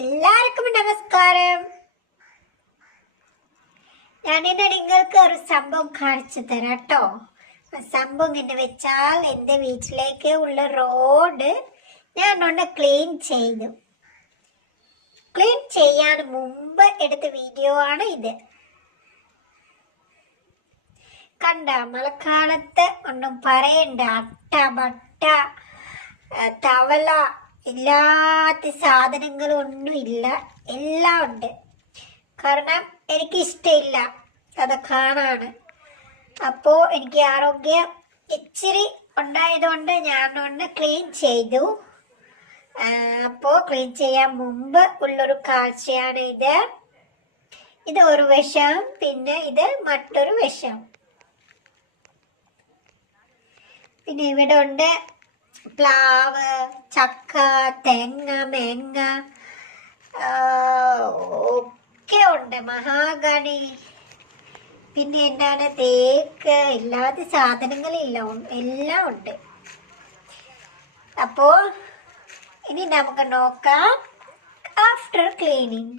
എല്ലാവർക്കും നമസ്കാരം. ഞാനിന്ന് നിങ്ങൾക്ക് ഒരു സംഭവം കാണിച്ചു തരാം കേട്ടോ. സംഭവം എന്ന് വെച്ചാൽ എൻ്റെ വീട്ടിലേക്ക് ഉള്ള റോഡ് ഞാൻ ഒന്ന് ക്ലീൻ ചെയ്തു. ക്ലീൻ ചെയ്യാൻ മുമ്പ് എടുത്ത വീഡിയോ ആണ് ഇത്. കണ്ട, മഴക്കാലത്ത് ഒന്നും പറയണ്ട, അട്ട ബട്ട തവള ഇല്ലാത്ത സാധനങ്ങളൊന്നും ഇല്ല, എല്ലാം ഉണ്ട്. കാരണം എനിക്ക് ഇഷ്ടമില്ല അത് കാണാണ്. അപ്പോൾ എനിക്ക് ആരോഗ്യം ഇച്ചിരി ഉണ്ടായതുകൊണ്ട് ഞാനൊന്ന് ക്ലീൻ ചെയ്തു. അപ്പോൾ ക്ലീൻ ചെയ്യാൻ മുമ്പ് ഉള്ളൊരു കാഴ്ചയാണ് ഇത്. ഇത് ഒരു വശം, പിന്നെ ഇത് മറ്റൊരു വശം. പിന്നെ ഇവിടെ ഉണ്ട് പ്ലാവ്, ചക്ക, തേങ്ങ, മേങ്ങ ഒക്കെ ഉണ്ട്, മഹാഗണി. പിന്നെ എന്താണ്, തേക്ക്, ഇല്ലാത്ത സാധനങ്ങളില്ല, എല്ലാം ഉണ്ട്. അപ്പോൾ ഇനി നമുക്ക് നോക്കാം ആഫ്റ്റർ ക്ലീനിങ്.